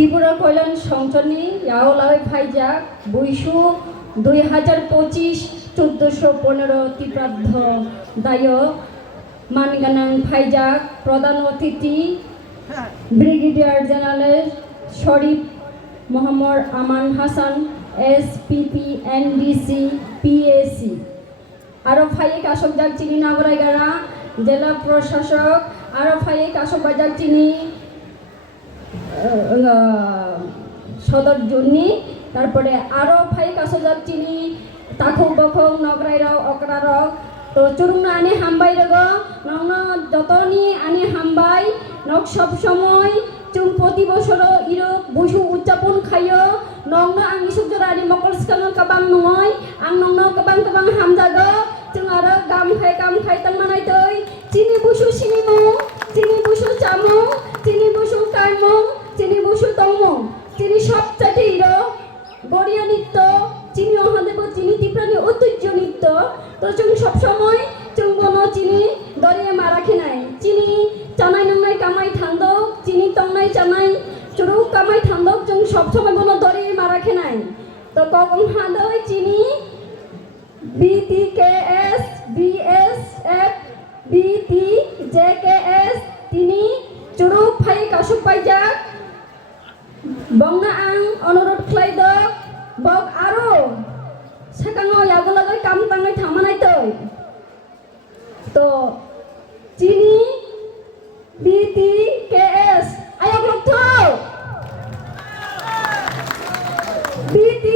ত্রিপুরা কল্যাণ সংসদনি ইয়াওলাই ফাইজাক বৈশু 2025 1415 তীব্রাদ্ধ দায় মানগানাং ফাইজাক প্রধান অতিথি ব্রিগেডিয়ার জেনারেল শরীফ মোহাম্মদ আমান হাসান এসপিপি এনডিসি পিএসি আরো ফাইক আসক যাক চিনি নাগরাইগাড়া জেলা প্রশাসক আরো ফাইক আসক বাজাক চিনি সদর জন্যে তারপরে আরো ফাইক আসক যাক চিনি তাখৌ বখং নগরাইরাও অকরারক তো চুরুংনা আনি হামবাই রগ নং যতনি আনি হামবাই নক সব সময় চুং প্রতি বছর ইরক বসু উদযাপন খাইও নং আং ইসুকজরা আনি মকল সিকাং কাবাং নয় আং নং কাবাং কাবাং হামজাগো চুং আরো গাম খাই তাংমানাই তৈ চিনি বসু সিনিমু চিনি বসু চামু চিনি বসু কাইমু চিনি বসু তংমু চিনি সব চাইতে ইরো গড়িয়া নৃত্য চিনি অহাদেব চিনি তীব্রানি ঐতিহ্য নৃত্য তো চুং সব সময় চুং বন চিনি দরিয়ে মারাখে নাই চিনি চানাই নংনাই কামাই থান্দক চিনি তংনাই চানাই চুরু কামাই থান্দক চুং সব সময় বন দরিয়ে মারাখে নাই তো কগং হাদই চিনি BTKS BSF BTJKS তিনি চুরু ফাই কাসুক পাইজাক বংনা আং অনুরোধ খাইদক বক আরো সেকাঙো ইয়াগলাগৈ কাম তাঙै থামানাই তৈ তো চিনি BTKS আয়ক লক্ষ্য BT